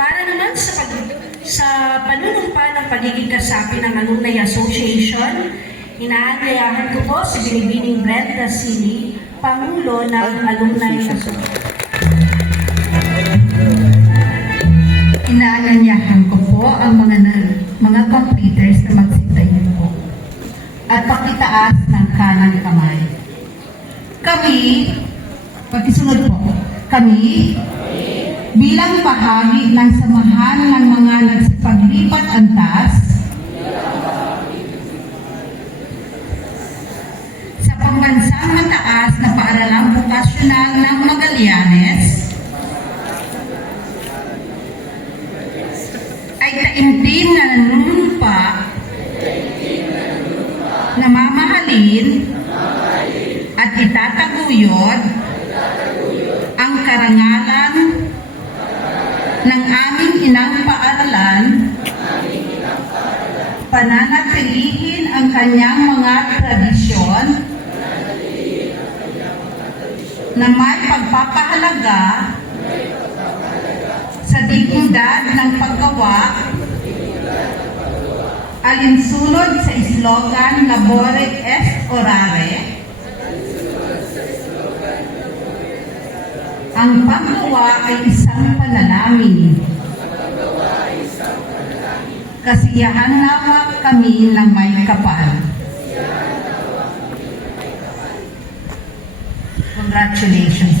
Para naman sa panunumpa ng pagiging kasapi ng Alumni Association, inaanyayahan ko po si Binibining Brenda Sili, Pangulo ng Alumni Association. Inaanyayahan ko po ang mga completers na magsitayo po at pakitaas ng kanang kamay. Kami, pagkisunod po, kami, bilang bahagi ng samahan ng mga nagsipaglipat antas sa pambansang mataas na paaralang vokasyonal ng Magallanes, ay taimtim na nanunumpa, namamahalin, at itataguyod ang karangalan ng aming inang paaralan, pananatilihin ang kanyang mga tradisyon na may pagpapahalaga sa dignidad ng paggawa, alinsunod sa slogan Labore est Orare. Ang paggawa ay isang panalangin. Kasiyahan nawa kami ng may kapal. Congratulations.